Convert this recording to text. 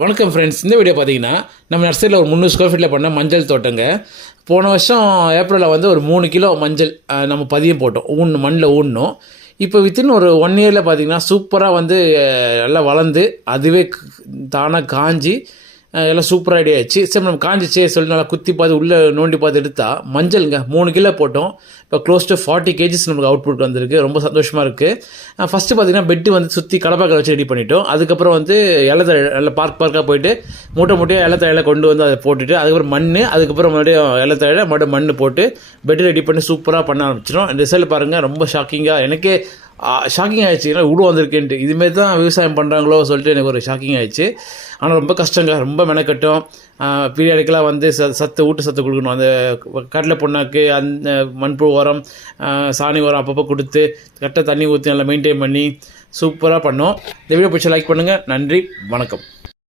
வணக்கம் ஃப்ரெண்ட்ஸ். இந்த வீடியோ பார்த்தீங்கன்னா நம்ம நர்சரியில் ஒரு 300 ஸ்கொயர் ஃபீட்டில் பண்ண மஞ்சள் தோட்டங்க. போன வருஷம் ஏப்ரலில் வந்து ஒரு 3 கிலோ மஞ்சள் நம்ம பதியம் போட்டோம், மண்ணில் ஊடணும். இப்போ வித்தின் ஒரு 1 இயரில் பார்த்தீங்கன்னா சூப்பராக வந்து நல்லா வளர்ந்து அதுவே தானாக காஞ்சி எல்லாம் சூப்பராக ரெடி ஆகிடுச்சு. சரி, நம்ம காஞ்சிச்சே சொல்லி நல்லா குத்தி பார்த்து உள்ளே நோண்டி பார்த்து எடுத்தால் மஞ்சளுங்க 3 கிலோ போட்டோம். இப்போ க்ளோஸ் டு 40 kgs நமக்கு அவுட்புட் வந்திருக்கு. ரொம்ப சந்தோஷமாக இருக்குது. ஃபஸ்ட்டு பார்த்திங்கன்னா பெட்டு வந்து சுற்றி கடப்பாக்கரை வச்சு ரெடி பண்ணிட்டோம். அதுக்கப்புறம் வந்து இலத்தழை நல்லா பார்க்காக போயிட்டு மூட்டையாக இலத்தழையில கொண்டு வந்து அதை போட்டுட்டு அதுக்கப்புறம் மண், அதுக்கப்புறம் மறுபடியும் இலத்தழை மறுபடியும் மண் போட்டு பெட்டு ரெடி பண்ணி சூப்பராக பண்ண ஆரம்பிச்சிடும். ரிசல்ட் பாருங்கள், ரொம்ப ஷாக்கிங்காக எனக்கே ஷாக்கிங் ஆகிடுச்சு. ஏன்னா இவ்வளோ வந்திருக்கேன்ட்டு இதுமாரி தான் விவசாயம் பண்ணுறாங்களோ சொல்லிட்டு எனக்கு ஒரு ஷாக்கிங் ஆகிடுச்சு. ஆனால் ரொம்ப கஷ்டங்க, ரொம்ப மெனக்கட்டும். பீரியாடிக்கெலாம் வந்து ஊட்டு சத்து கொடுக்கணும். அந்த கடலை புண்ணாக்கு, அந்த மண்புழு உரம், சாணி உரம் அப்பப்போ கொடுத்து கரெக்டாக தண்ணி ஊற்றி நல்லா மெயின்டைன் பண்ணி சூப்பராக பண்ணோம். இந்த வீடியோ பிடிச்ச லைக் பண்ணுங்கள். நன்றி, வணக்கம்.